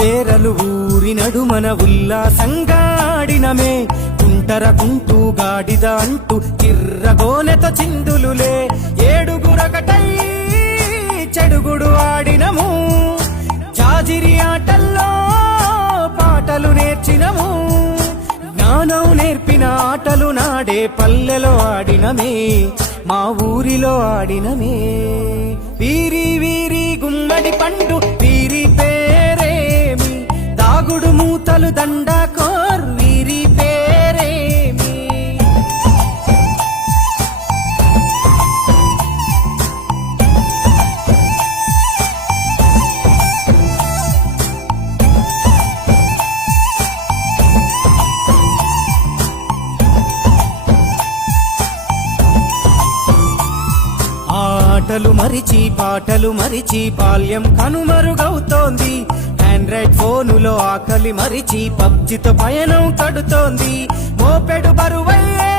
బేరలు ఊరి నడుమన ఉల్లాసంగా ఆడినమే కుంటరకుంటూ గాడిద అంటూ కిర్రగోనెతో చిందులులే ఏడుగురకటై చెడుగుడు ఆడినము జాజిరి ఆటల్లో పాటలు నేర్చినము జ్ఞానం నేర్పిన ఆటలు నాడే పల్లెలో ఆడినమే మా ఊరిలో ఆడినమే వీరి వీరి గుమ్మడి పండు వీరి పేరేమి దాగుడు మూతలు దండాకోర్ వీరి పేరేమి ఆటలు మరిచి పాటలు మరిచి బాల్యం కనుమరుగవుతోంది ఆండ్రాయిడ్ ఫోనులో ఆకలి మరిచి పబ్జితో పయనం కడుతోంది మోపెడు బరువయ్యే